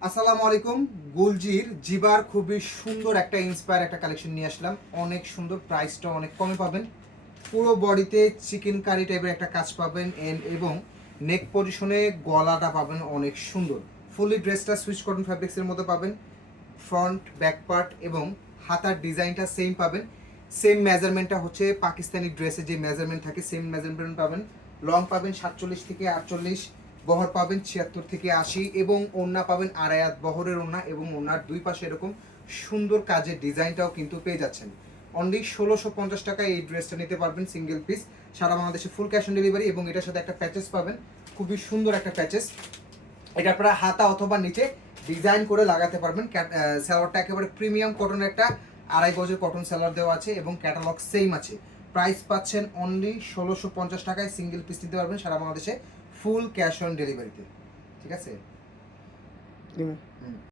আসসালামু আলাইকুম। গুলজির জিবার খুবই সুন্দর একটা ইন্সপায়ার একটা কালেকশন নিয়ে আসলাম। অনেক সুন্দর প্রাইসটা অনেক কমে পাবেন। পুরো বডিতে চিকেন কারি টাইপের একটা কাজ পাবেন এন- এবং নেক পজিশনে গলাটা পাবেন অনেক সুন্দর। ফুলি ড্রেসটা সুইচ কটন ফ্যাব্রিক্সের মধ্যে পাবেন। ফ্রন্ট ব্যাক পার্ট এবং হাতার ডিজাইনটা সেম পাবেন। সেম মেজারমেন্টটা হচ্ছে পাকিস্তানি ড্রেসে যে মেজারমেন্ট থাকে সেম মেজারমেন্ট পাবেন। লং পাবেন সাতচল্লিশ থেকে আটচল্লিশ। বহর পাবেন ছিয়াত্তর থেকে আশি এবং ওন্না পাবেন আড়ায়াত বহরের ওন্না এবং ওনার দুই পাশে এরকম সুন্দর কাজের ডিজাইনটাও কিন্তু পেয়ে যাচ্ছেন। অনলি ষোলোশো পঞ্চাশ টাকায় এই ড্রেসটা নিতে পারবেন সিঙ্গেল পিস সারা বাংলাদেশে ফুল ক্যাশ অন ডেলিভারি এবং এটার সাথে একটা প্যাচেস পাবেন। খুবই সুন্দর একটা প্যাচেস এটা আপনারা হাতা অথবা নিচে ডিজাইন করে লাগাতে পারবেন। সালোয়ারটা একেবারে প্রিমিয়াম কটনের একটা আড়াই গজের কটন সালোয়ার দেওয়া আছে এবং ক্যাটালগ সেম আছে। প্রাইস পাচ্ছেন অনলি ষোলোশো পঞ্চাশ টাকায় সিঙ্গেল পিস নিতে পারবেন সারা বাংলাদেশে ফুল ক্যাশ অন ডেলিভারিতে ঠিক আছে।